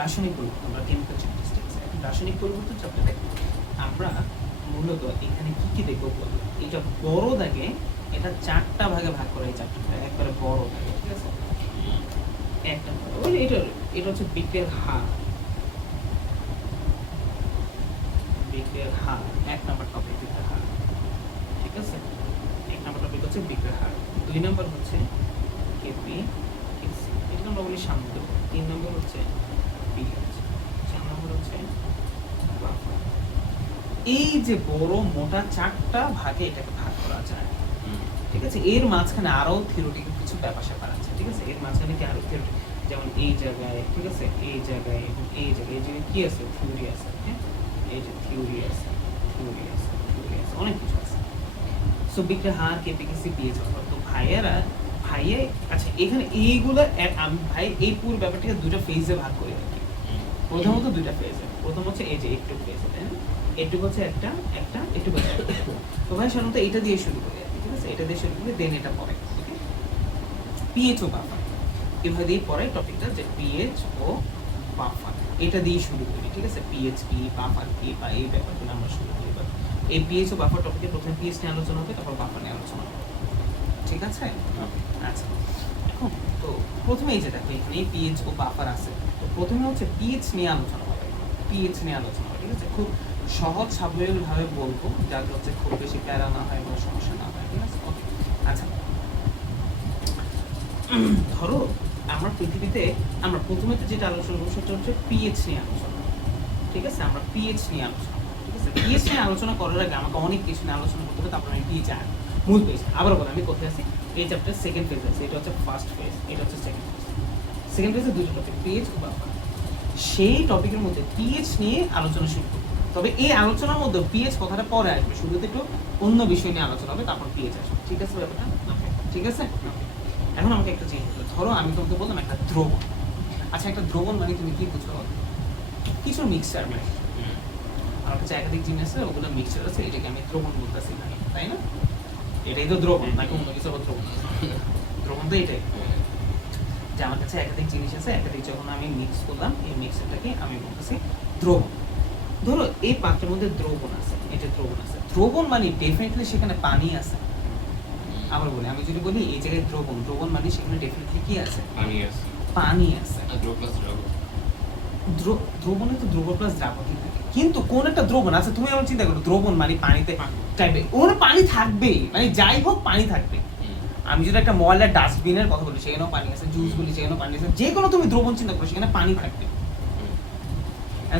রাসায়নিক পরিবর্তন বা কেমিক্যাল স্ট্যাটিস্টিক্স। এখন রাসায়নিক পরিবর্তন চ্যাপ্টারে আমরা মূলত এখানে কি কি দেখবো বলবো। এটা বড় দাগে এটা 4টা ভাগে ভাগ করা, এই চ্যাপ্টারটা একবারে বড় দাগে, ঠিক আছে। এক নম্বর ওই এটা হচ্ছে বিক্রিয়ার হার, বিক্রিয়ার হার এক নম্বর টপিক, বিক্রিয়ার হার, ঠিক আছে। এক নম্বর টপিক হচ্ছে বিক্রিয়ার হার। 2 নম্বর হচ্ছে কেপি কেসি, এটা আমরা বলি সাম্য। 3 নম্বর হচ্ছে পিএইচ, 4 নম্বর হচ্ছে বাফার। এই যে বড় মোটা 4টা ভাগে এটাকে ভাগ করা যায়, ঠিক আছে। এর মাঝখানে আরো থিওরিটিক্যাল কিছু ব্যাপার স্যাপার আছে, ঠিক আছে। এর মাঝখানে কি আরো থিওরি, যেমন এই জায়গায়, ঠিক আছে, এই জায়গায় এবং এই জায়গায়, এই জায়গায় কি আছে, থিওরি আছে, হ্যাঁ, এই যে থিওরি আছে, থিওরি আছে, থিওরি আছে, অনেক কিছু আছে। সো বিক্রিয়া হার, কেপিকেসি, পিএইচ। তো ভাইয়েরা ভাইয়ে আচ্ছা এখানে এইগুলো আমি ভাই এই পুরো ব্যাপারটাকে দুটো ফেজে ভাগ করে রাখি। প্রথমত দুটো ফেজে, প্রথম হচ্ছে এই যে একটু ফেজ, তাই না, একটু হচ্ছে একটা একটা একটু হচ্ছে একটা। তো ভাই সাধারণত এটা দিয়ে শুরু করি, ঠিক আছে, এটা দিয়ে শুরু করে দেন এটা পরে, ওকে। পিএইচ ও বাফার, এভাবে দিয়ে পরে টপিকটা যে পিএইচ ও বাফার, এটা দিয়ে শুরু করি, ঠিক আছে। পিএইচ কি, বাফার কি, বা এই ব্যাপারগুলো আমরা শুরু করি। এই পিএইচ ও বাফার টপিকে প্রথমে পিএইচ নিয়ে আলোচনা হবে, তারপর বাফার নিয়ে আলোচনা হবে, ঠিক আছে। আচ্ছা এখন তো প্রথমে এই যে দেখো এখানে পিএইচ ও বাফার আছে, তো প্রথমে হচ্ছে পিএইচ নিয়ে আলোচনা হবে, পিএইচ নিয়ে আলোচনা হবে, ঠিক আছে। খুব সহজ স্বাভাবিকভাবে বলবো, যাতে হচ্ছে খুব বেশি প্যারা না হয় বা সমস্যা না হয়, ঠিক আছে, ওকে। আচ্ছা ধরো আমরা পৃথিবীতে আমরা প্রথমে তো যেটা আলোচনা করবো সেটা হচ্ছে পিএইচ নিয়ে আলোচনা, ঠিক আছে। আমরা পিএইচ নিয়ে আলোচনা, ঠিক আছে। পিএইচ নিয়ে আলোচনা করার আগে আমাকে অনেক কিছু নিয়ে আলোচনা করতে হবে, তারপর আমি পিএইচ আর মূল পেজ। আবার বলি আমি কোথায় আছি, এই চ্যাপ্টার সেকেন্ড ফেজ আছে, এটা হচ্ছে ফার্স্ট ফেজ, এটা হচ্ছে সেকেন্ড ফেজ। সেকেন্ড ফেজে দুটো টপিক, পিএইচ ও বাফার। সেই টপিকের মধ্যে পিএইচ নিয়ে আলোচনা শুরু করব, তবে এই আলোচনার মধ্যে পিএইচ কথাটা পরে আসবে, শুরুতে একটু অন্য বিষয় নিয়ে আলোচনা হবে, তারপর পিএইচ আসবে, ঠিক আছে ব্যাপারটা, ঠিক আছে। এখন আমাকে একটা জিনিস বলো, ধরো আমি তোমাকে বললাম একটা দ্রবণ। আচ্ছা একটা দ্রবণ মানে তুমি কি বুঝো, কিছু মিক্সচার মানে আমার কাছে একাধিক জিনিস আছে, ওগুলো মিক্সচার আছে, এটাকে আমি দ্রবণ বলতেছি না, তাই না। এটাই তো দ্রবণ, নাকি অন্য কিছু আবার দ্রবণ? দ্রবণ তো এটাই যে আমার কাছে একাধিক জিনিস আছে, একাধিক যখন আমি মিক্স করলাম এই মিক্সচারটাকে আমি বলতেছি দ্রবণ। ধরো এই পাত্রের মধ্যে দ্রবণ আছে, এটা দ্রবণ আছে, দ্রবণ মানে ডেফিনেটলি সেখানে পানি আছে। আবার বলি, আমি যদি বলি এই জায়গায় দ্রবণ, দ্রবণ মানে সেখানে ডেফিনেটলি কি আছে, পানি আছে, পানি আছে। দ্রবণে তো দ্রব প্লাস দ্রাবকই থাকে, কিন্তু কোন একটা দ্রবণ আছে, তুমি আমার চিন্তা করো, দ্রবণ মানে পানিতে টাইপে ওখানে পানি থাকবে, মানে যাই হোক পানি থাকবে। আমি যদি একটা ময়লার ডাস্টবিনের কথা বলি, সেখানেও পানি আছে, জুস বলি সেখানেও পানি আছে, যে কোনো তুমি দ্রবণ চিন্তা করো সেখানে পানি থাকবে।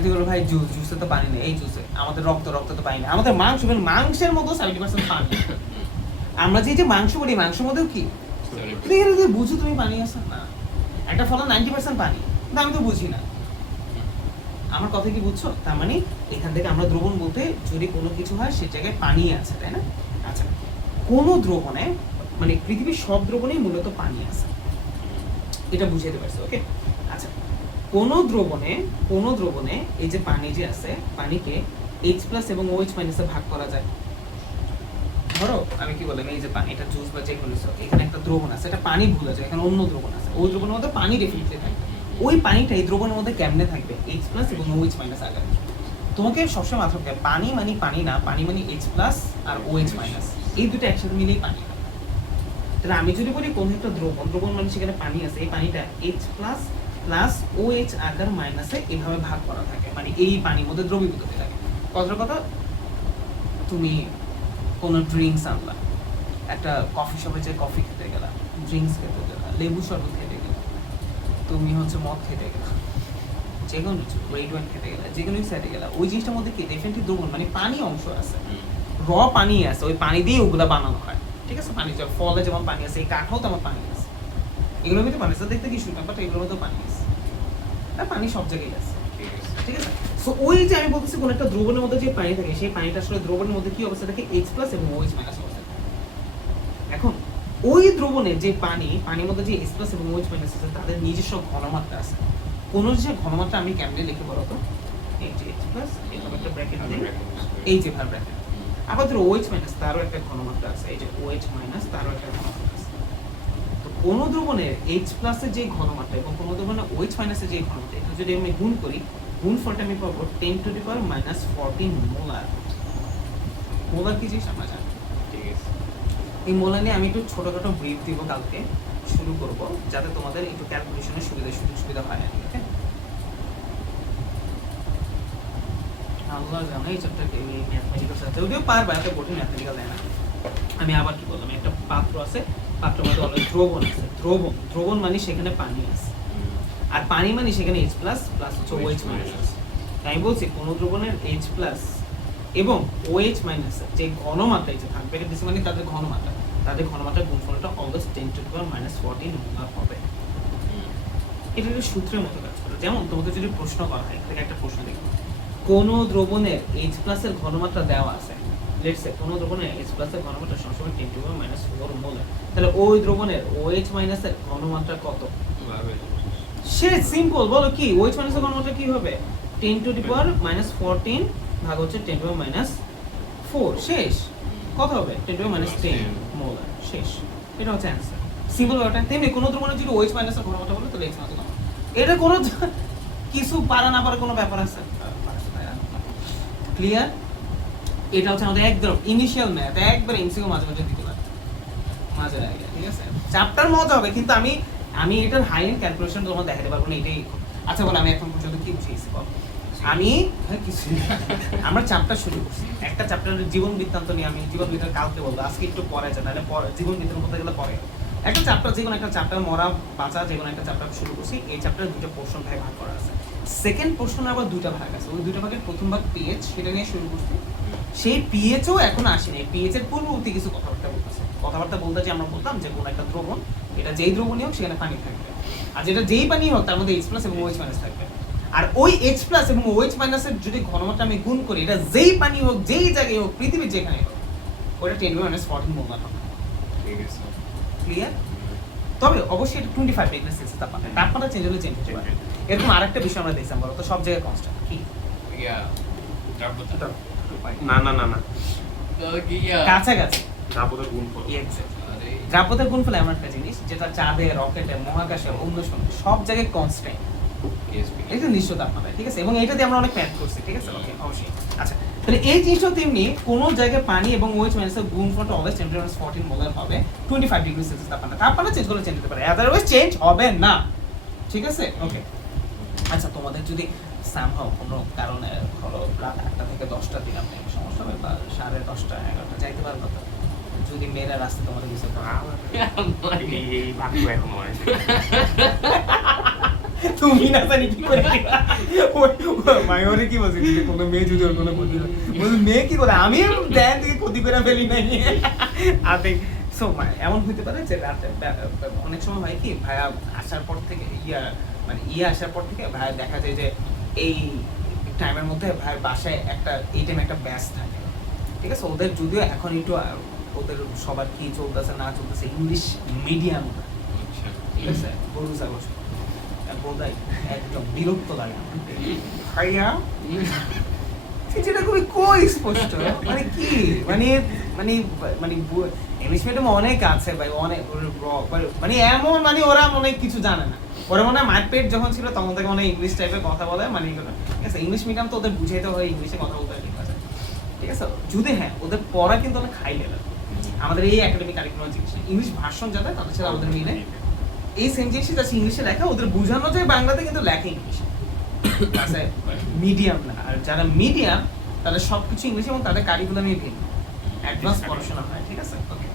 তুই বলো ভাই জুস, জুসে তো পানি নেই, এই জুসে আমাদের রক্ত, রক্ত তো পানি নেই, আমাদের মাংস, মাংসের মতো 70% পানি। আমরা যে মাংস বলি, মাংসের মধ্যেও কি বুঝো তুমি পানি আছে না, একটা ফলে 90% পানি, কিন্তু আমি তো বুঝি না। আমার কথা কি বুঝছো? তার মানে এখান থেকে আমরা দ্রবণ বলতে যদি কোনো কিছু হয় সে জায়গায় পানি আছে, তাই না। আচ্ছা কোনো দ্রবণে মানে পৃথিবীর সব দ্রবণেই মূলত পানি আছে, এটা বুঝাইতে পারছো, ওকে। আচ্ছা কোনো দ্রবণে এই যে পানি যে আছে, পানিকে H+ এবং OH- এ ভাগ করা যায়। ধরো আমি কি বললাম, এই যে পানি, এটা জুস বা যে কোনো কিছু, এখানে একটা দ্রবণ আছে, এটা পানি ভুলে যায়, এখানে অন্য দ্রবণ আছে, ওই দ্রবণের মধ্যে পানি ডেফিনেটলি থাকবে। ওই পানিটা এই দ্রবণের মধ্যে কেমনে থাকবে, H+ এবং OH- আকারে। তোমাকে সবসময় মাথায় রাখতে হবে পানি মানে পানি না, পানি মানে H+ আর OH-, এই দুটো একসাথে মিলেই পানি। তাহলে আমি যদি বলি কোন একটা দ্রবণ, দ্রবণ মানে সেখানে পানি আছে, এই পানিটা H+ প্লাস OH আকার মাইনাসে এভাবে ভাগ করা থাকে, মানে এই পানির মধ্যে দ্রবীভূত হয়ে থাকে। কথার কথা, তুমি কোনো ড্রিঙ্কস আনলা, একটা কফি শপে যে কফি খেতে গেলা, ড্রিঙ্কস খেতে গেলা, লেবু শরবত খেতে গেলা, তুমি হচ্ছে মদ খেতে গেলা, যে কোনো কিছু রেড ওয়াইন খেতে গেলা, যে কোনো কিছু খেতে গেলা, ওই জিনিসটার মধ্যে কি ডেফিনেটলি দ্রবণ মানে পানি অংশ আছে, র পানি আছে, ওই পানি দিয়ে ওগুলা বানানো হয়, ঠিক আছে। পানি ফলে যেমন পানি আছে, এই কাঠেও তেমন পানি আছে, এগুলোর মধ্যে পানি আছে, দেখতে কি শুনলাম, বাট এগুলোর মধ্যেও পানি আছে, আর পানি সব জায়গায় আছে, ঠিক আছে। সো ওই যে আমি বলতেছি কোন একটা দ্রবণের মধ্যে যে পানি থাকে, সেই পানিটা আসলে দ্রবণের মধ্যে কি অবস্থা থাকে, H+ এবং OH- অবস্থা। এখন ওই দ্রবণে যে পানির মধ্যে যে H+ এবং OH- আছে, তাদের নিজস্ব ঘনমাত্রা আছে। কোন জিনিসের ঘনমাত্রা আমি কেমনে লিখে বলো তো, এই যে H+, এরকম একটা ব্র্যাকেট দিই, এই যে ভার ব্র্যাকেট, আবার ধরো OH- তারও একটা ঘনমাত্রা আছে, এই যে OH- তারও একটা ঘনমাত্রা আছে। তো কোন দ্রবণের H+ এর যে ঘনমাত্রা এবং কোন দ্রবণের OH- এর যে ঘনমাত্রা, এটা যদি আমি গুণ করি, গুণফলটা আমি পাবো 10 to the power -14 molar. Molar কি জিনিস আমরা জানি, ঠিক আছে। এই মোলার নিয়ে আমি একটু ছোটখাটো ব্রিফ দিব, কালকে শুরু করব যাতে তোমাদের একটু ক্যালকুলেশনের সুবিধা হয়। ওকে, আল্লাহ জানে এই চ্যাপ্টার ম্যাথমেটিক্যাল সাথে যদিও পারবা, এত কঠিন ম্যাথমেটিক্যাল দেয় না। আমি আবার কি বললাম, একটা পাত্র আছে, পাত্রের মধ্যে অলরেডি দ্রবণ আছে। দ্রবণ মানে সেখানে পানি আছে, আর পানি মানে সেখানে H প্লাস প্লাস হচ্ছে OH মাইনাস আছে। তাই আমি বলছি কোন দ্রবণের H প্লাস এবং OH মাইনাস যে ঘনমাত্রা এই যে থাকবে, এটা দিচ্ছে মানে তাদের ঘনমাত্রার গুণফলটা always 10 to the power -14 molar হবে। এটা একটা সূত্রের মতো কাজ করে। যেমন তোমাকে যদি প্রশ্ন করা হয়, এখানে একটা প্রশ্ন দেখো, কোন দ্রবণের H প্লাস এর ঘনমাত্রা দেওয়া আছে, লেটস সে কোন দ্রবণের H প্লাস এর ঘনমাত্রা সবসময় 10 টু দি পাওয়ার -4 মোলার, তাহলে ওই দ্রবণের OH মাইনাস এর ঘনমাত্রা কত? সে সিম্পল, বলো কি OH মাইনাস এর ঘনমাত্রা কি হবে? 10 টু দি পাওয়ার -14 ভাগ হচ্ছে 10 টু দি পাওয়ার -4, শেষ। কত হবে? 10 টু দি পাওয়ার -10 মোলার, শেষ। এটা হচ্ছে অ্যানসার, সিম্পল ব্যাপারটা। তেমনি কোন দ্রবণের যদি OH মাইনাস এর ঘনমাত্রা বলে তাহলে H মাইনাস এর ঘনমাত্রা, এটা কোনো কিছু পারা না পারা কোনো ব্যাপার আছে? ক্লিয়ার? এটা হচ্ছে আমাদের একদম ইনিশিয়াল ম্যাথ, একবার এমসিকিউ মাঝে মাঝে দিতে পারে, মাঝে লাগে, ঠিক আছে? চ্যাপ্টার মজা হবে, কিন্তু আমি এটার হাই এন্ড ক্যালকুলেশন তোমার দেখাতে পারবো না, এটাই। আচ্ছা বল, আমি এখন পর্যন্ত কি বুঝিয়েছি বল? আমি কিছু আমরা চ্যাপ্টার শুরু করছি, একটা চ্যাপ্টারের জীবন বৃত্তান্ত নিয়ে। আমি জীবন বৃত্তান্ত কালকে বলবো, আজকে একটু পরে আছে, নাহলে জীবন বৃত্তান্ত বলতে গেলে পরে। একটা চ্যাপ্টার, যে কোনো একটা চ্যাপ্টার, মরা বাঁচা, যে কোনো একটা চ্যাপ্টার শুরু করছি। এই চ্যাপ্টারে দুটো পোর্শন ভাগ করা আছে। সেকেন্ড পোর্শনে আবার দুটো ভাগ আছে। ওই দুটো ভাগের প্রথম ভাগ পিএইচ, সেটা নিয়ে শুরু করছি। সেই পিএইচও এখন আসেনি, পিএইচ এর পূর্ববর্তী কিছু কথাবার্তা বলতে আমরা বলতাম যে কোন একটা দ্রবণ, এটা যেই দ্রবণই হোক সেখানে পানি থাকবে, আর যেটা যেই পানি হোক তার মধ্যে H প্লাস এবং OH মাইনাস থাকবে। আর ওই H প্লাস এবং OH মাইনাসের যদি ঘনমাত্রা আমি গুণ করি, এটা যেই পানি হোক, যেই জায়গায় হোক, পৃথিবীর যেখানে হোক, ওটা 10 টু দি পাওয়ার -14 মোলার হবে। ঠিক আছে, ক্লিয়ার? তবে অবশ্যই এটা 25 ডিগ্রি সেলসিয়াস তাপমাত্রা চেঞ্জ হলে চেঞ্জ হতে পারে। এরকম আরেকটা বিষয় আমরা দেখলাম, বলো তো সব জায়গায় কনস্ট্যান্ট কি? না না না না, কাছাকাছি দ্রাবকের গুণফল। দ্রাবকের গুণফল এমন একটা জিনিস যেটা চাঁদে, রকেটে, মহাকাশে, অন্য সব জায়গায় কনস্ট্যান্ট। এটা নিশ্চিত তাপমাত্রা, ঠিক আছে? এবং এটা দিয়ে আমরা অনেক ম্যাথ করছি, ঠিক আছে? ওকে, অবশ্যই। আচ্ছা, তাহলে এই জিনিসটাও তেমনি, কোন জায়গায় পানি এবং OH মাইনাসের গুণফলটা always 10 to the power -14 molar হবে। 25 ডিগ্রি সেলসিয়াস তাপমাত্রা চেঞ্জ করলে চেঞ্জ হতে পারে, আদারওয়াইজ চেঞ্জ হবে না, ঠিক আছে? ওকে। আচ্ছা, তোমাদের যদি সামহাও কোনো কারণে ধরো রাত 8টা থেকে 10টা দিন আপনি সমস্যা হবে, বা 10:30, 11টা যাইতে পারবে তো, যদি মেয়েরা রাস্তা তোমাদের কিছু এই ভাগ্য এখন হয়। তুমি না জানি কি করে মাইরে কি বলছি, যে কোনো মেয়ে যদি ওর কোনো ক্ষতি হয়, বলছি মেয়ে কি করে, আমি দেন থেকে ক্ষতি করে ফেলি নাই আতে। সো এমন হইতে পারে যে রাতে অনেক সময় হয় কি, ভাইয়া আসার পর থেকে আসার পর থেকে ভাইয়া দেখা যায় যে এই টাইমের মধ্যে ভাইয়ের বাসায় এই টাইমে একটা ব্যাচ থাকে, ঠিক আছে? ওদের যদিও এখন একটু ওদের সবার কি চলতেছে না চলতেছে, ইংলিশ মিডিয়াম, ঠিক আছে? গরু ছাগল বোধাই একদম বিরক্ত লাগে ভাইয়া, যেটা খুবই স্পষ্ট, মানে কি, ইংলিশ মিডিয়াম অনেক আছে ভাই, অনেক মানে এমন, মানে ওরা অনেক কিছু জানে না, ওরা মনে হয় মারপেট যখন ছিল তখন থেকে অনেক ইংলিশ টাইপের কথা বলে, মানে ঠিক আছে? ইংলিশ মিডিয়াম তো ওদের বুঝাইতে হয় ইংলিশে কথা বলতে হয়, ঠিক আছে? যদি হ্যাঁ, ওদের পড়া কিন্তু অনেক হাই লেভেল। আমাদের এই একাডেমিক কারিকুলাম জিনিস, ইংলিশ ভার্সন যাতে তাদের সাথে আমাদের মিলে এই সেম জিনিসই যাচ্ছে ইংলিশে লেখা, ওদের বোঝানো যায় বাংলাতে, কিন্তু লেখে ইংলিশে, মিডিয়াম না। আর যারা মিডিয়াম তাদের সবকিছু ইংলিশ, এবং তাদের কারিকুলামই ভিন্ন, অ্যাডভান্স পড়াশোনা হয়, ঠিক আছে? ওকে,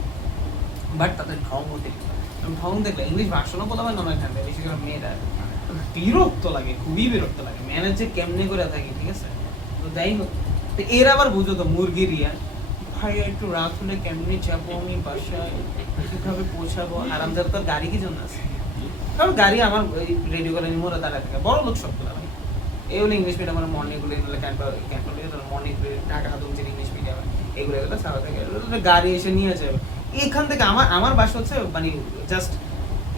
বাট তাদের ঢং দেখলে ইংলিশ ভার্সনও বলা হয়, নয় থাকবে, বেশি করে মেয়েরা বিরক্ত লাগে, খুবই বিরক্ত লাগে, ম্যানেজ যে কেমনে করে থাকি, ঠিক আছে? তো যাই হোক, তো এর আবার বুঝো তো মুরগির ইয়া, ভাই একটু রাত হলে কেমনে যাবো আমি বাসায়, কিভাবে পৌঁছাবো? আরামদায়ক তোর গাড়ি কি জন্য আছে? কারণ গাড়ি আমার রেডিও করে মোড়া দাঁড়ায় থাকে, বড় লোক সবগুলো ভাই। এই হলো ইংলিশ মিডিয়াম, আমার মর্নিং গুলো, এগুলো মর্নিং ঢাকা হাতুম যে ইংলিশ মিডিয়াম, এগুলো সারা থেকে গাড়ি এসে নিয়ে যাবে এখান থেকে। আমার বাসা হচ্ছে মানে জাস্ট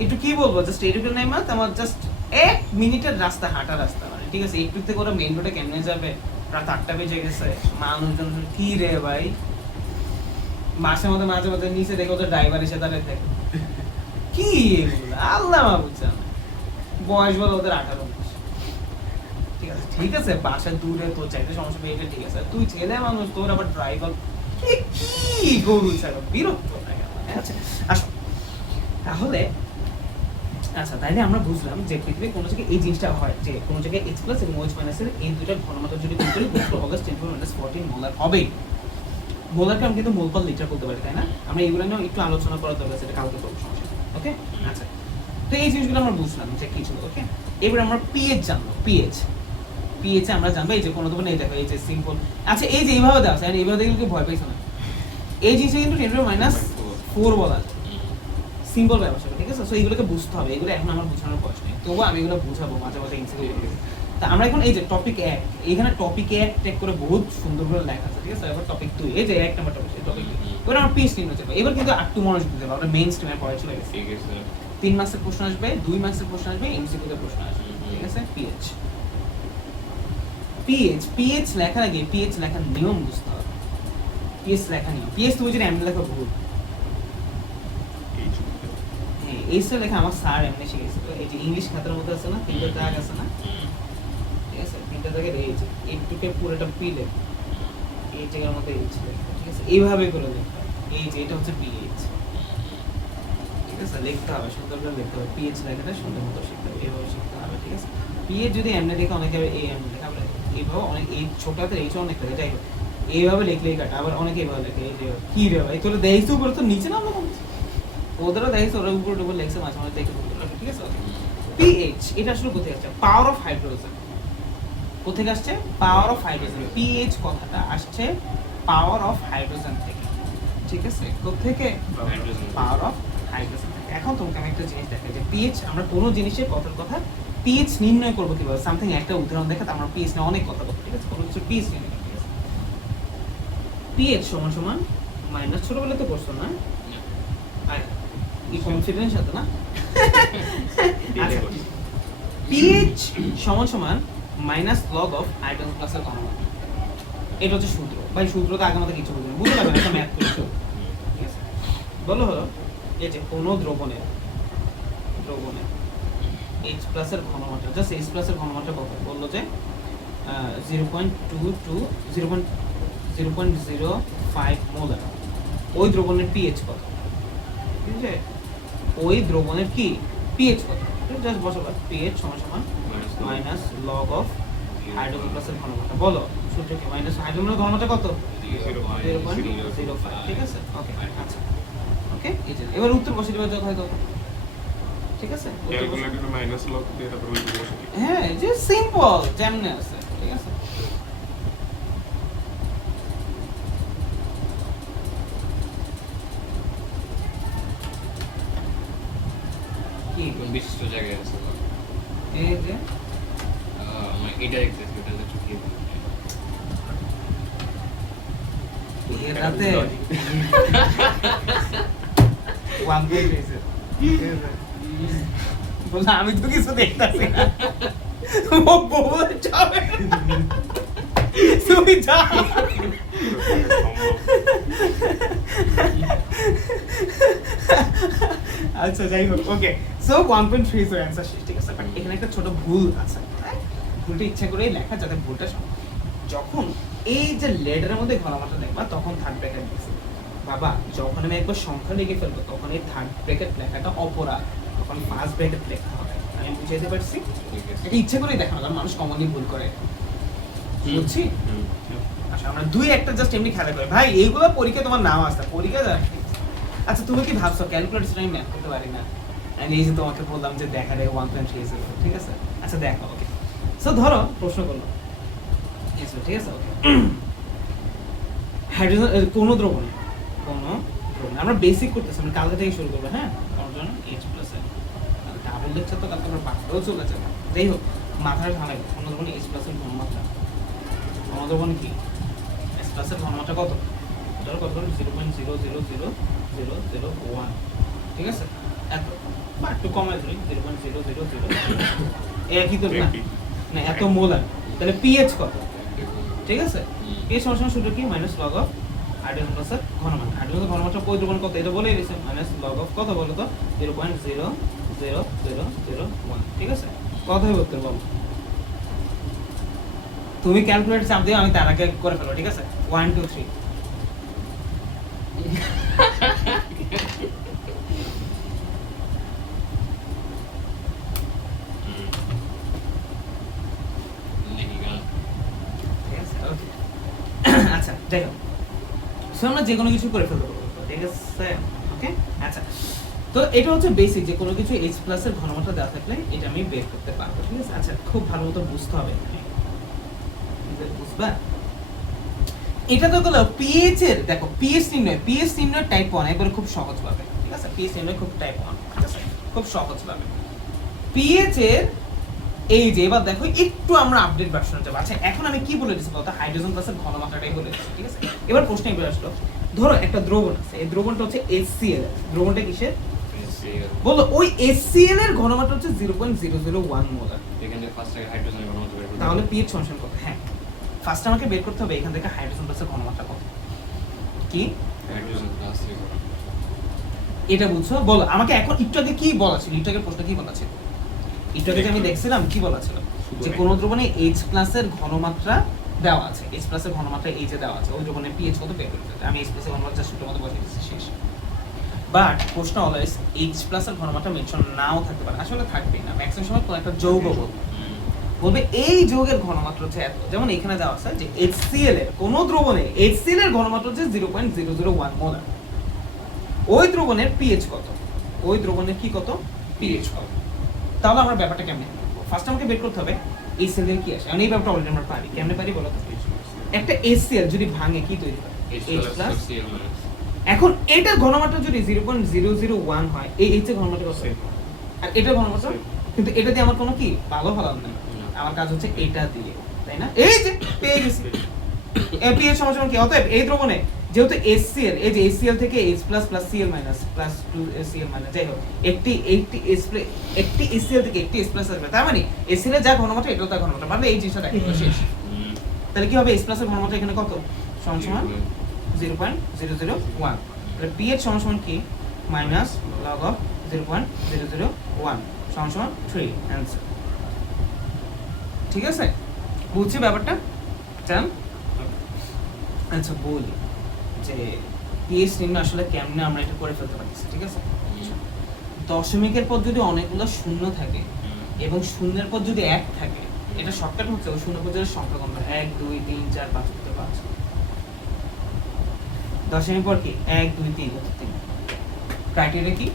একটু কি বলবো, জাস্ট এটুকু নাই মাত্র, আমার জাস্ট 1 মিনিটের রাস্তা, হাঁটা রাস্তা, মানে ঠিক আছে? একটু থেকে ওরা মেইন রোডে কেমনে যাবে, রাত 8টা বেজে গেছে, মানুষজন কি রে ভাই, মাঝে মধ্যে নিচে দেখে ওদের ড্রাইভার এসে দাঁড়িয়ে থাকে, কি এগুলো আল্লাহ মাহবুব জানে, বয়স বলো ওদের 18 মাস, ঠিক আছে বাসা দূরে তোর চাইতে সমস্যা পেয়ে গেলে ঠিক আছে, তুই ছেলে মানুষ, তোর আবার ড্রাইভার কি গরু ছাড়া বিরক্ত লাগে আমার। আচ্ছা আসো তাহলে, আচ্ছা তাইলে আমরা বুঝলাম যে পৃথিবীর কোনো জায়গায় এই জিনিসটা হয় যে কোনো জায়গায় H প্লাস এবং OH মাইনাসের এই দুইটা ঘনমাত্রা যদি গুণ করি গুণ হবে 10⁻⁻14 মোলার হবে। মোলারকে আমি কিন্তু মোল পার লিটার বলতে পারি, তাই না? আমরা এগুলো নিয়ে একটু আলোচনা করার দরকার, সেটা কালকে করব, সমস্যা নেই। ওকে আচ্ছা, তো এই জিনিসগুলো আমরা বুঝলাম যে কি ছিল। ওকে এবার আমরা পিএইচ জানবো। পিএইচ পিএইচ আমরা জানবো এই যে কোনো ধরনের এই দেখো এই যে সিম্পল, আচ্ছা এই যে এইভাবে দেওয়া আছে, আর এইভাবে দেখলে কি ভয় পাইছো না? এই জিনিসটা কিন্তু 10⁻⁴ বলা যায়, সিম্পল ব্যবসা, ঠিক আছে? সো এগুলোকে বুঝতে হবে, এগুলো এখন আমার বোঝানোর বয়স নেই, তবুও আমি এগুলো বুঝাবো মাঝে মাঝে ইনসিকিউরিটি। তা আমরা এখন এই যে টপিক 1, এখানে টপিক 1 টেক করে বহুত সুন্দর করে লেখা আছে, ঠিক আছে? এবার টপিক 2, এই যে 1 নাম্বার টপিক, টপিক 2 এবার আমরা পিএইচ নিয়ে যাবো। এবার কিন্তু একটু মনোযোগ দিতে হবে, আমরা মেইন স্ট্রিমে পড়া চলে গেছি। ঠিক আছে 3 মার্কসের প্রশ্ন আসবে, 2 মার্কসের প্রশ্ন আসবে, এমসিকিউ তে প্রশ্ন আসবে, ঠিক আছে? পিএইচ পিএইচ পিএইচ লেখার আগে পিএইচ লেখার নিয়ম বুঝতে হবে। পিএইচ লেখা নিয়ম, পিএইচ তুমি যদি এমনি লেখা ভুল, এই চুক্তি হ্যাঁ এইসব লেখা আমার স্যার এমনি শিখেছিল। এই যে ইংলিশ খাতার মধ্যে আছে না, 3টা দাগ আছে না, ঠিক আছে? 3টা দাগের এই যে এইটুকে পুরোটা পিলে এই জায়গার মধ্যে এইচ লেখা, ঠিক আছে? এইভাবে করে লিখতে হবে, এই যে এটা হচ্ছে পিএইচ, ঠিক আছে? লিখতে হবে সুন্দর করে লিখতে হবে, পিএইচ লেখাটা সুন্দর মতো শিখতে হবে, এইভাবে শিখতে হবে, ঠিক আছে? পিএইচ যদি এমনি দেখে অনেকে এই এমনি লেখা বলে, এইভাবে অনেক এই ছোট হাতের এইচ অনেক লেখে, যাই হোক এইভাবে লিখলেই কাটা। আবার অনেকে এইভাবে লেখে, এই যে কি রে ভাই তোরা দেখছো উপরে তো নিচে না, আমরা ওদেরও দেখছো ওরা উপরে উপরে লেখছে, মাঝে মাঝে দেখে ঠিক আছে? পিএইচ এটা আসলে কোথায় আসছে? Power of hydrogen. কোথেকে আসছে? Power of hydrogen. পিএইচ কথাটা আসছে পাওয়ার অফ হাইড্রোজেন থেকে, ঠিক আছে? কোথেকে? পাওয়ার অফ হাইড্রোজেন থেকে। এখন তোমাকে আমি একটা জিনিস দেখাই যে পিএইচ, আমরা কোনো জিনিসের কথার কথা পিএইচ নির্ণয় করবো কিভাবে, সামথিং একটা উদাহরণ দেখাতে আমরা পিএইচ নিয়ে অনেক কথা বলবো, ঠিক আছে? কোনো কিছু পিএইচ নির্ণয় করতে, ঠিক আছে? পিএইচ সমান সমান মাইনাস, ছোটবেলায় তো করছো না? কি কনফিডেন্স আছে না? পিএইচ সমান সমান মাইনাস লগ অফ হাইড্রোজেন প্লাসের ঘনমাত্রা। এটা হচ্ছে সূত্র। ভাই সূত্রটা আগে আমাদের কিছু বুঝবে না, বুঝতে পারবেন একটা ম্যাথ করছো, ঠিক আছে? বলো হলো এই যে কোনো দ্রবণের H প্লাসের ঘনমাত্রা, জাস্ট H প্লাসের ঘনমাত্রা কত বললো যে 0.05 মোলার। ওই দ্রবণের পিএইচ কত, ঠিক আছে? ওই দ্রবণের কি পিএইচ কত, জাস্ট বসাবো পিএইচ সমান সমান মাইনাস লগ অফ হাইড্রোজেন প্লাসের ঘনমাত্রা। বলো সূত্র কি? মাইনাস হাইড্রোজেনের ঘনমাত্রা কত? 0.05, ঠিক আছে? ওকে আচ্ছা ওকে, এই যে এবার উত্তর বসে দিবা যত হয় তত, ঠিক আছে? ক্যালকুলেটরে মাইনাস লগ দিয়ে তারপর ওই দিকে বসে দিই। হ্যাঁ যে সিম্পল যেমনে আছে, ঠিক আছে? কি বিশিষ্ট জায়গায় আছে এই যে এটা দেখতেছি ওটা হচ্ছে কি এর রাতে ওয়ান পয়েন্ট হয়েছে, বললাম আমি তো কিছু দেখতাছি না, ও বউর যাবে তুমি যাও। আচ্ছা যাই হোক, ওকে সো 1.3 ইজ অ্যানসার শেষ, ঠিক আছে? বাট এখানে একটা ছোট ভুল আছে, ভুলটা ইচ্ছা করেই লেখা যাতে ভুলটা যখন এই যে লেডারের মধ্যে ঘনমাত্রা দেখবা তখন থার্ড ব্র্যাকেট লিখছি। বাবা যখন আমি একবার সংখ্যা লিখে ফেলবো তখন এই থার্ড ব্র্যাকেট লেখাটা অপরাধ, তখন ফার্স্ট ব্র্যাকেট লেখা হবে। আমি বুঝাইতে পারছি? এটা ইচ্ছা করেই দেখানো, কারণ মানুষ কমনলি ভুল করে, বুঝছি? আচ্ছা আমরা দুই একটা জাস্ট এমনি খেলা করি ভাই, এইগুলো পরীক্ষা তোমার নাম আসছে পরীক্ষা। আচ্ছা তুমি কি ভাবছো ক্যালকুলেটর আমি ম্যাথ করতে পারি না? আমি এই যে তোমাকে বললাম যে দেখা দেখো 1.3 এসে, ঠিক আছে? আচ্ছা দেখো, ওকে সো ধরো প্রশ্ন করলো, ঠিক আছে? ওকে হাইড্রোজেন কোন দ্রবণে আমরা বেসিক করতেছি, আমরা কালকে থেকে শুরু করবো, হ্যাঁ? কারণ জন্য H প্লাস ডাবল লেকচার তো কালকে আমরা বাড়তেও চলে যাবে, যাই হোক মাথায় ঢালাই কোন দ্রবণে H প্লাসের ঘনমাত্রা, কোন দ্রবণ কি H প্লাসের ঘনমাত্রা কত? ধরো কত করে 0.0000001, ঠিক আছে? এত বা একটু কমায় ধরি 0.000 একই তো না, না এত মোলার, তাহলে পিএইচ কত, ঠিক আছে? এই সমান সূত্র কি? মাইনাস লগ অফ হাইড্রোজেন প্লাসের ঘনমাত্রা। হাইড্রোজেন ঘনমাত্রা কই দ্রবণ কত এটা বলেই দিয়েছে, মাইনাস লগ অফ কত বলো তো 0.00001, ঠিক আছে? কত হবে উত্তর বলো? তুমি ক্যালকুলেটর চাপ দিও, আমি তার আগে করে ফেলবো, ঠিক আছে? 1 2 3 नहीं गान ঠিক আছে, ওকে। আচ্ছা, যাই হোক, সো আমরা যে কোনো কিছু করে ফেলতে পারবো, ঠিক আছে? ওকে, আচ্ছা, তো এটা হচ্ছে বেসিক, যে কোনো কিছু h প্লাস এর ঘনমাত্রা দেওয়া থাকলে এটা আমি বের করতে পারবো, ঠিক আছে? আচ্ছা, খুব ভালো মতো বুঝতে হবে এখানে, বুঝবা? এটা তো হলো পিএইচ এর, দেখো পিএইচ নির্ণয় টাইপ 1 একবারে খুব সহজ ভাবে, ঠিক আছে? পিএইচ নির্ণয় খুব টাইপ 1, ঠিক আছে? খুব সহজ ভাবে পিএইচ এর এই যে, এবার দেখো একটু আমরা আপডেট ভার্সনে যাব। আচ্ছা, এখন আমি কি বলে দিচ্ছি বলতো, হাইড্রোজেন প্লাসের ঘনমাত্রাটাই বলে দিচ্ছি, ঠিক আছে? এবার প্রশ্ন এবার আসলো, ধরো একটা দ্রবণ আছে, এই দ্রবণটা হচ্ছে HCl, দ্রবণটা কিসের? বলো, ওই HCl এর ঘনমাত্রা হচ্ছে 0.001 মোলার। এখান থেকে ফার্স্ট থেকে হাইড্রোজেনের ঘনমাত্রা বের করতে তাহলে হবে। পিএইচ সমান কত? হ্যাঁ, ফার্স্ট আমাকে বের করতে হবে এখান থেকে হাইড্রোজেন প্লাসের ঘনমাত্রা কত। কি হাইড্রোজেন প্লাস এটা বুঝছো? বলো আমাকে এখন, একটু আগে কি বলা ছিল, একটু আগে প্রশ্ন কি বলা ছিল? একটু আগে যে আমি দেখছিলাম কি বলা ছিল, যে কোন দ্রবণে H প্লাস এর ঘনমাত্রা দেওয়া আছে, H প্লাস এর ঘনমাত্রা এই যে দেওয়া আছে, ওই দ্রবণের পিএইচ কত বের করতে হবে। আমি H প্লাস এর ঘনমাত্রা সূত্রের মতো বসিয়ে দিচ্ছি, শেষ। বাট প্রশ্ন অলওয়েজ H প্লাস এর ঘনমাত্রা মেনশন নাও থাকতে পারে, আসলে থাকবেই না, ম্যাক্সিমাম সময় কোন একটা যৌগ বলবে এই যৌগের ঘনমাত্রা হচ্ছে এত। যেমন এখানে দেওয়া আছে যে HCl এর কোন দ্রবণে HCl এর ঘনমাত্রা হচ্ছে 0.001 মোলার, ওই দ্রবণের পিএইচ কত, ওই দ্রবণের কি কত, পিএইচ কত। তাহলে আমরা ব্যাপারটা কেমনে করব? ফার্স্ট আমাকে বের করতে হবে HCl এর কি আসে, আমি এই ব্যাপারটা অলরেডি আমরা পারি, কেমনে পারি বলো তো? একটা HCl যদি ভাঙে কি তৈরি হয়? H plus. এখন এটার ঘনমাত্রা যদি 0.001 হয়, এই H এর ঘনমাত্রা কত? আর এটার ঘনমাত্রা, কিন্তু এটা দিয়ে আমার কোনো কি ভালো ফলাফল নেই, আমার কাজ হচ্ছে এটা দিয়ে, তাই না? এই যে পেয়ে গেছি পিএইচ সমান কি? অতএব এই দ্রবণে যেহেতু HCl, এই যে HCl থেকে H plus plus Cl minus plus 2Cl minus, যাই হোক, একটি HCl থেকে একটি H প্লাস আসবে, তার মানে HCl এর যা ঘনমাত্রা এটাও তার ঘনমাত্রা, মানে এই জিনিসটা দেখো শেষ। তাহলে কি হবে? H প্লাস এর ঘনমাত্রা এখানে কত? সমান সমান 0.001। তাহলে পিএইচ সমান সমান কি? মাইনাস লগ অফ 0.001 সমান সমান 3, অ্যানসার। ঠিক আছে, বুঝছি ব্যাপারটা? চান? আচ্ছা, বলি যে পিএইচ নির্ণয় আসলে কেমনে আমরা এটা করে ফেলতে পারতেছি, ঠিক আছে? দশমিকের পর যদি অনেকগুলো শূন্য থাকে এবং শূন্যের পর যদি 1 থাকে, এটা শর্টকাট হচ্ছে ওই শূন্য পর্যায়ের সংখ্যা গণনা 1 2 3 4 5 5। দশমিক পর কি 1 2 3 3। ক্রাইটেরিয়া কি?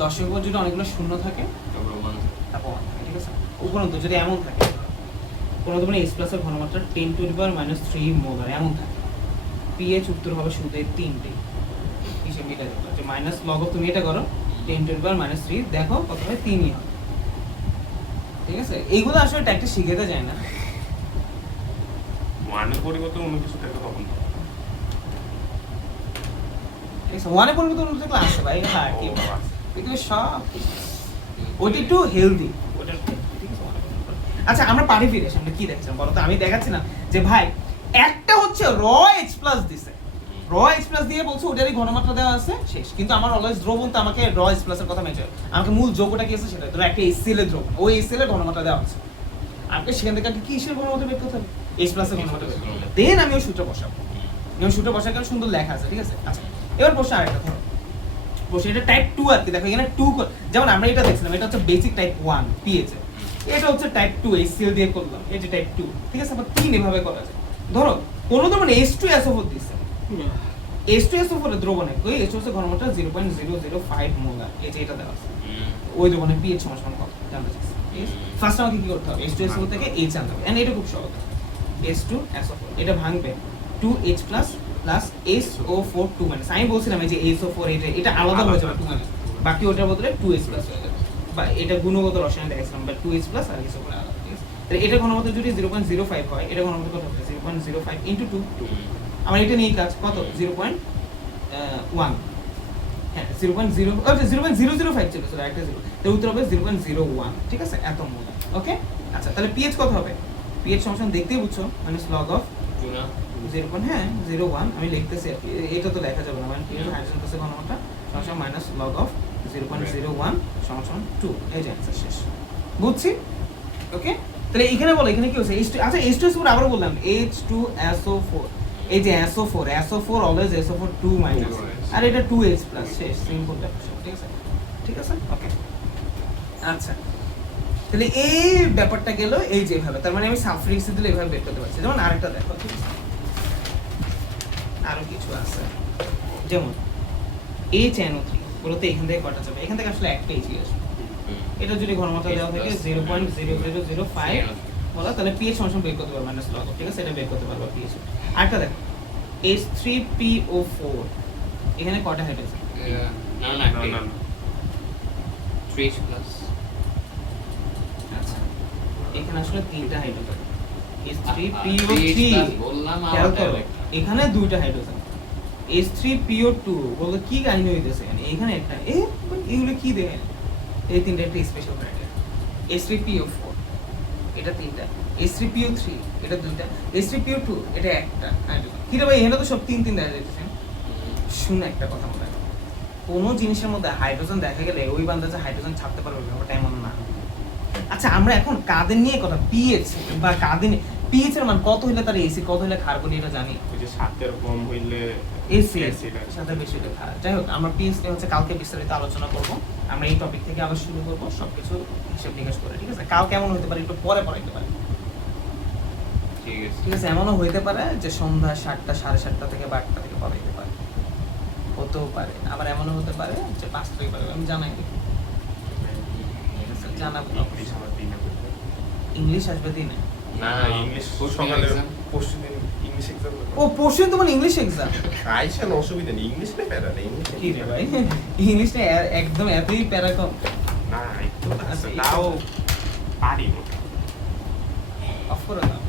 দশমিক পর যদি অনেকগুলো শূন্য থাকে তারপর 1 তারপর 1 থাকে, ঠিক আছে? উপরন্তু যদি এমন থাকে, কোনো ধরনের H প্লাস এর ঘনমাত্রা 10 টু দি পাওয়ার -3 মোলার এমন থাকে, পিএইচ উত্তর হবে শুধু এই তিনটে হিসেবে মিলে যাবে, যে মাইনাস লগ অফ, তুমি এটা করো 10 টু দি পাওয়ার -3, দেখো কত হয়, 3ই হয়, ঠিক আছে? এইগুলো আসলে ট্যাক্টিক শিখাতে যায় না, ওয়ানের পরিবর্তে অন্য কিছু থাকে তখন। ঠিক আছে? ওয়ানে পড়বে তো অন্য ক্লাস আছে ভাই, হ্যাঁ কি বাবা, এগুলো সব ওইটা একটু হেলদি, ওটা ঠিক আছে? আচ্ছা, আমরা পারি ফিরে আসি, আমরা কি দেখছিলাম বলো তো? আমি দেখাচ্ছি না যে ভাই একটা হচ্ছে র H প্লাস দিছে, র H প্লাস দিয়ে বলছে ওটারই ঘনমাত্রা দেওয়া আছে, শেষ। কিন্তু আমার অলওয়েজ দ্রবণ, তো আমাকে র H প্লাস এর কথা মেনশন, আমাকে মূল যৌগটা কি আছে সেটা, ধরো একটা HCl এর দ্রবণ, ওই HCl এর ঘনমাত্রা দেওয়া আছে, আমাকে সেখান থেকে কিসের ঘনমাত্রা বের করতে হবে? H প্লাস এর ঘনমাত্রা বের করতে হবে, দেন আমি ওই সূত্র বসাবো, ওই সূত্র বসার কারণে সুন্দর লেখা আছে, ঠিক আছে? আচ্ছা, এবার প্রশ্ন আরেকটা ধরো, প্রশ্ন এটা টাইপ 2 আর কি, দেখো এখানে 2, যেমন আমরা এটা দেখছিলাম, এটা হচ্ছে বেসিক টাইপ 1 পিএইচ, এটা হচ্ছে টাইপ 2 HCl দিয়ে করলাম, এটা টাইপ 2, ঠিক আছে? আবার 3 এভাবে করা যায়। ধরো কোনো দ্রবণে H2SO4 দিচ্ছে, H2SO4 এর দ্রবণে ওই H2SO ঘনমাত্রা 0.005 মোলার, এই যে এটা দেওয়া আছে, ওই দ্রবণের পিএইচ সমান সমান কত জানতে চাচ্ছি। ফার্স্ট আমাকে কি করতে হবে? H2SO4 থেকে H আনতে হবে, এন্ড এটা খুব সহজ, H2SO4 এটা ভাঙবে 2H plus plus SO4 2 minus, আমি বলছিলাম এই যে SO4 এটা আলাদা হয়ে যাবে 2 মাইনাস, বাকি ওটার বদলে 2H প্লাস হয়ে যাবে, বা এটা গুণগত রসায়ন দেখাইছিলাম, বা 2H প্লাস আর SO4 আলাদা, ঠিক আছে? তাহলে এটা ঘনমাত্রা যদি 0.05 হয়, এটা ঘনমাত্রা কত হবে? 0.05 ইনটু 2, আমার এটা নিয়ে কাজ কত? 0.1, হ্যাঁ 0.0, আচ্ছা 0.005 ছিল, সরি একটা 0, তার উত্তর হবে 0.01, ঠিক আছে? এত মোল, ওকে? আচ্ছা, তাহলে পিএইচ কত হবে? পিএইচ সমান দেখতেই বুঝছো, মানে লগ অফ 0.01, আমি লিখতেছি আর কি, এটা তো লেখা যাবে না, মানে কি হাইড্রোজেন প্লাসের ঘনমাত্রা সমান মাইনাস লগ অফ 0.01 সমান 2, এই যে অ্যান্সার শেষ, বুঝছি? ওকে, তাহলে এখানে বলো এখানে কি হচ্ছে H2 আচ্ছা H2SO4 আবার বললাম H2SO4 এই যে SO4 অলওয়েজ SO4 2 মাইনাস আর এটা 2H প্লাস শেষ সিম্পল ব্যাপার ঠিক আছে ওকে আচ্ছা তাহলে এই ব্যাপারটা গেল এই যেভাবে তার মানে আমি সাবফিক্স দিলে এইভাবে বের করতে পারছি যেমন আরেকটা দেখো ঠিক আছে আরো কিছু আছে যেমন HNO3 বলতে এখান থেকে কটা যাবে এখান থেকে আসলে একটা এগিয়ে আসবে এটা যদি ঘনমাত্রা দেওয়া থাকে 0.0005 বলা তাহলে pH সমান বের করতে পারবে মাইনাস লগ ঠিক আছে এটা বের করতে পারবে pH আরেকটা দেখো H3PO4 এখানে কটা হাইড্রোজেন না না না না 3H প্লাস আচ্ছা এখানে আসলে তিনটা হাইড্রোজেন H3PO3 H3PO3 বললাম খেয়াল করো, আবার এখানে দুইটা হাইড্রোজেন H3PO2 বলতে কি কাহিনী হইতেছে এখানে একটা এগুলো কি দেখেন এই তিনটা একটা স্পেশাল ক্রাইটেরিয়া H3PO4 এটা তিনটা H3PO3 এটা দুইটা H3PO2 এটা একটা হাইড্রোজেন কি রে ভাই এখানে তো সব তিন দেখা যাচ্ছে শুন একটা কথা মনে রাখো কোনো জিনিসের মধ্যে হাইড্রোজেন দেখা গেলে ওই বান্দা যে হাইড্রোজেন ছাড়তে পারবে ব্যাপারটা এমন না আচ্ছা আমরা এখন কাদের নিয়ে কথা পিএইচ বা কাদের পিএইচ এর মান কত হইলে তার এসি কত হইলে কার্বন এটা জানি ওই যে 7 এর কম হইলে এসি acid হয়। সাথে বেশি হইলে খারাপ যাই হোক আমরা পিএইচ নিয়ে হচ্ছে কালকে বিস্তারিত আলোচনা করব আমরা এই টপিক থেকে আবার শুরু করব সবকিছু হিসাব নিকাশ করে ঠিক আছে কাল কেমন হতে পারে একটু পরে পড়াইতে পারে ঠিক আছে ঠিক আছে এমনও হইতে পারে যে সন্ধ্যা 7টা 7:30 থেকে বা 8টা থেকে পড়াইতে পারে হতেও পারে আবার এমনও হতে পারে যে 5টা থেকে পারে আমি জানাই দিই ঠিক আছে জানাবো ইংলিশ আমার দিনে করতে ইংলিশ আসবে দিনে না ইংলিশ পরশু সকালে exam। পরশু দিন ইংলিশ এক্সাম ও পরশু তোমার ইংলিশ এক্সাম আইসা না অসুবিধা নেই ইংলিশ নেই প্যারা নেই ইংলিশ কি রে ভাই ইংলিশটা একদম এতই প্যারাকম না একটু আচ্ছা, তাও পারি অফ করে দাও